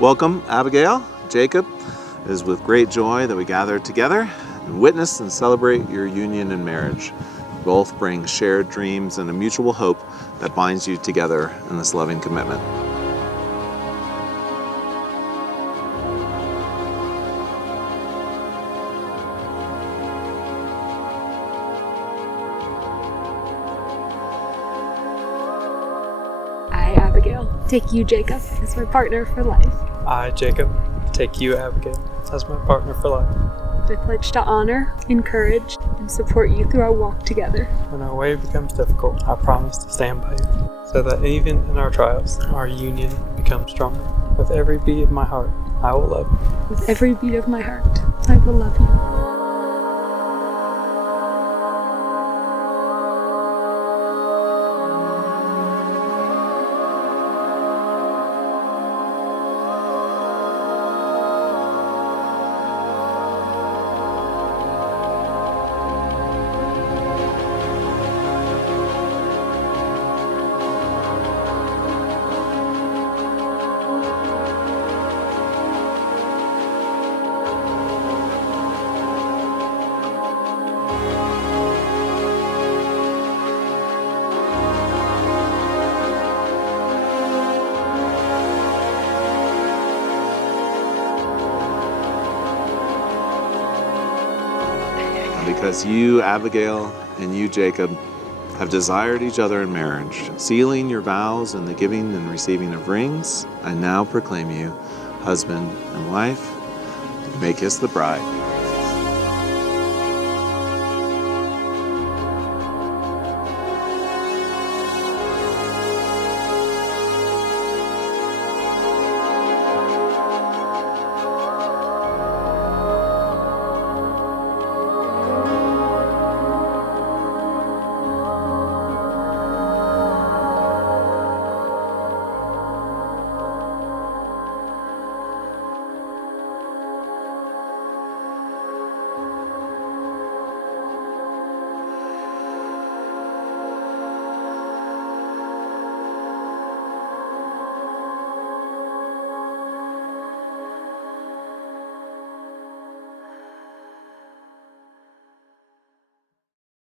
Welcome, Abigail. Jacob, it is with great joy that we gather together and witness and celebrate your union and marriage. Both bring shared dreams and a mutual hope that binds you together in this loving commitment. I, Abigail, take you, Jacob, as my partner for life. I, Jacob, take you, Abigail, as my partner for life. I pledge to honor, encourage, and support you through our walk together. When our way becomes difficult, I promise to stand by you, so that even in our trials, our union becomes stronger. With every beat of my heart, I will love you. With every beat of my heart, I will love you. Because you, Abigail, and you, Jacob, have desired each other in marriage, sealing your vows in the giving and receiving of rings, I now proclaim you husband and wife. You may kiss the bride.